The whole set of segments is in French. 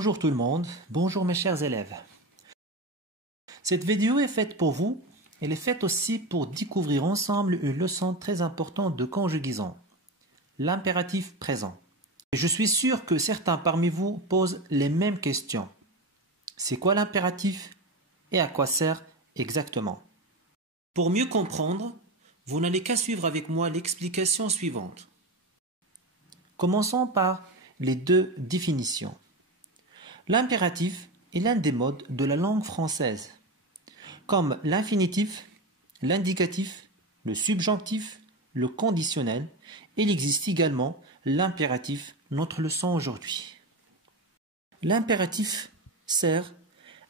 Bonjour tout le monde, bonjour mes chers élèves. Cette vidéo est faite pour vous, elle est faite aussi pour découvrir ensemble une leçon très importante de conjugaison, l'impératif présent. Je suis sûr que certains parmi vous posent les mêmes questions. C'est quoi l'impératif et à quoi sert exactement? Pour mieux comprendre, vous n'allez qu'à suivre avec moi l'explication suivante. Commençons par les deux définitions. L'impératif est l'un des modes de la langue française, comme l'infinitif, l'indicatif, le subjonctif, le conditionnel. Il existe également l'impératif, notre leçon aujourd'hui. L'impératif sert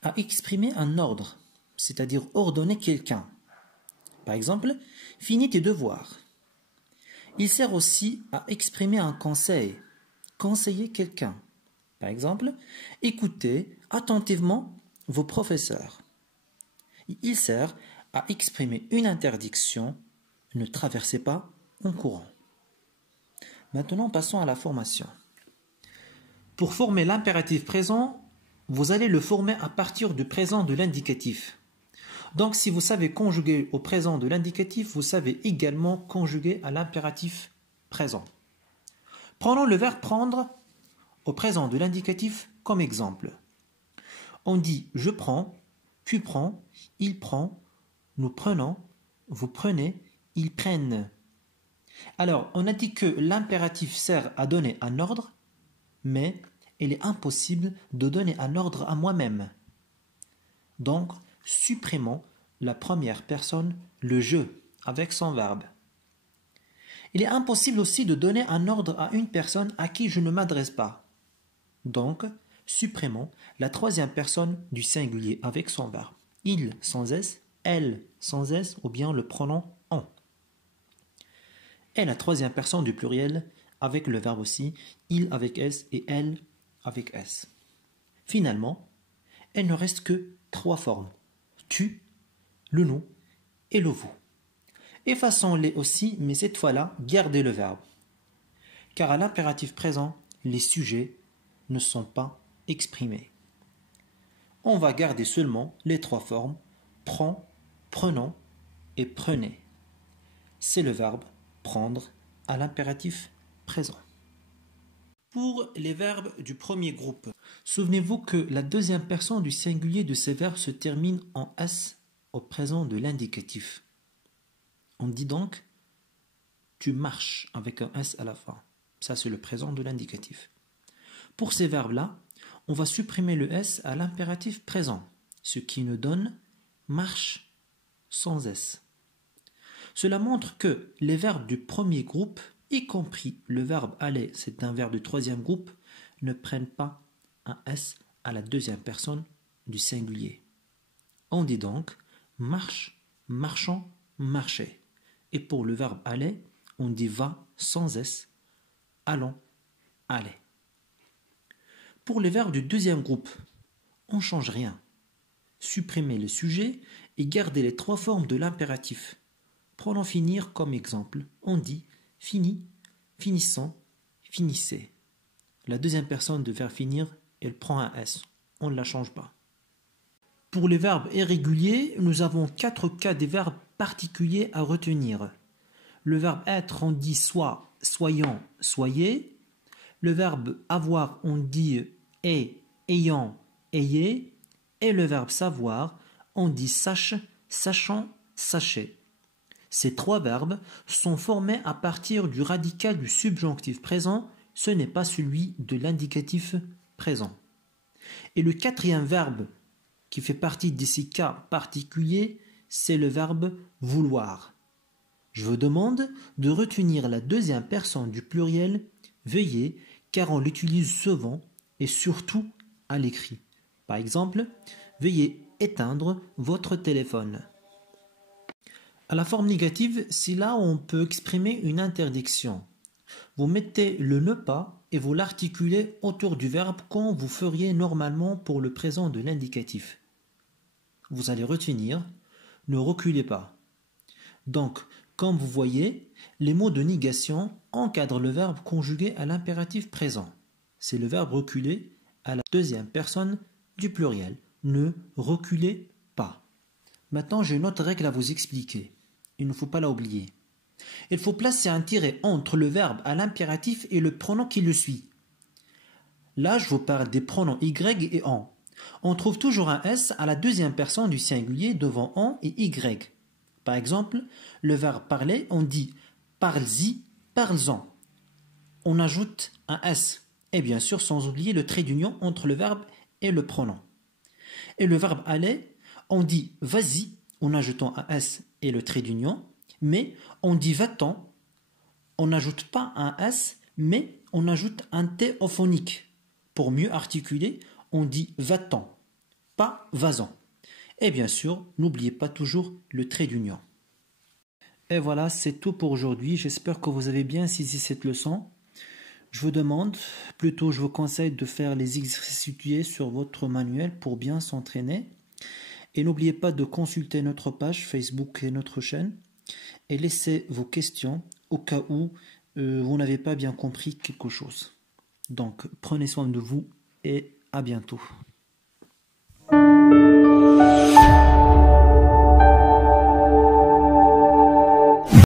à exprimer un ordre, c'est-à-dire ordonner quelqu'un. Par exemple, finis tes devoirs. Il sert aussi à exprimer un conseil, conseiller quelqu'un. Par exemple, écoutez attentivement vos professeurs. Il sert à exprimer une interdiction, ne traversez pas en courant. Maintenant, passons à la formation. Pour former l'impératif présent, vous allez le former à partir du présent de l'indicatif. Donc, si vous savez conjuguer au présent de l'indicatif, vous savez également conjuguer à l'impératif présent. Prenons le verbe prendre au présent de l'indicatif comme exemple. On dit « je prends »,« tu prends »,« il prend »,« nous prenons »,« vous prenez »,« ils prennent ». Alors, on a dit que l'impératif sert à donner un ordre, mais il est impossible de donner un ordre à moi-même. Donc, supprimons la première personne, le « je », avec son verbe. Il est impossible aussi de donner un ordre à une personne à qui je ne m'adresse pas. Donc, supprimons la troisième personne du singulier avec son verbe. Il sans S, elle sans S ou bien le pronom on. Et la troisième personne du pluriel avec le verbe aussi, il avec S et elle avec S. Finalement, il ne reste que trois formes. Tu, le nous et le vous. Effaçons-les aussi, mais cette fois-là, gardez le verbe. Car à l'impératif présent, les sujets ne sont pas exprimés. On va garder seulement les trois formes prend, prenons et prenez. C'est le verbe prendre à l'impératif présent. Pour les verbes du premier groupe, souvenez-vous que la deuxième personne du singulier de ces verbes se termine en S au présent de l'indicatif. On dit donc tu marches avec un S à la fin. Ça, c'est le présent de l'indicatif. Pour ces verbes-là, on va supprimer le S à l'impératif présent, ce qui nous donne marche sans S. Cela montre que les verbes du premier groupe, y compris le verbe aller, c'est un verbe du troisième groupe, ne prennent pas un S à la deuxième personne du singulier. On dit donc marche, marchons, marcher. Et pour le verbe aller, on dit va sans S, allons, allez. Pour les verbes du deuxième groupe, on ne change rien. Supprimez le sujet et gardez les trois formes de l'impératif. Prenons finir comme exemple. On dit fini, finissons, finissez. La deuxième personne de verbe finir, elle prend un S. On ne la change pas. Pour les verbes irréguliers, nous avons 4 cas des verbes particuliers à retenir. Le verbe être, on dit soit, soyons, soyez. Le verbe avoir, on dit est, ayant, ayez. Et le verbe savoir, on dit sache, sachant, sachez. Ces trois verbes sont formés à partir du radical du subjonctif présent, ce n'est pas celui de l'indicatif présent. Et le quatrième verbe qui fait partie de ces cas particuliers, c'est le verbe vouloir. Je vous demande de retenir la deuxième personne du pluriel veuillez, car on l'utilise souvent et surtout à l'écrit. Par exemple, veuillez éteindre votre téléphone. À la forme négative, c'est là où on peut exprimer une interdiction. Vous mettez le ne pas et vous l'articulez autour du verbe comme vous feriez normalement pour le présent de l'indicatif. Vous allez retenir ne reculez pas. Donc, comme vous voyez, les mots de négation encadrent le verbe conjugué à l'impératif présent. C'est le verbe reculer à la deuxième personne du pluriel. Ne reculez pas. Maintenant, j'ai une autre règle à vous expliquer. Il ne faut pas la oublier. Il faut placer un tiret entre le verbe à l'impératif et le pronom qui le suit. Là, je vous parle des pronoms y et on. On trouve toujours un s à la deuxième personne du singulier devant on et y. Par exemple, le verbe parler, on dit parle-y, parle-en. On ajoute un s. Et bien sûr, sans oublier le trait d'union entre le verbe et le pronom. Et le verbe aller, on dit vas-y, en ajoutant un s et le trait d'union, mais on dit va-t'en, on n'ajoute pas un s, mais on ajoute un t ophonique. Pour mieux articuler, on dit va-t'en, pas vas-en. Et bien sûr, n'oubliez pas toujours le trait d'union. Et voilà, c'est tout pour aujourd'hui. J'espère que vous avez bien saisi cette leçon. Je vous conseille de faire les exercices étudiés sur votre manuel pour bien s'entraîner. Et n'oubliez pas de consulter notre page Facebook et notre chaîne. Et laissez vos questions au cas où vous n'avez pas bien compris quelque chose. Donc, prenez soin de vous et à bientôt.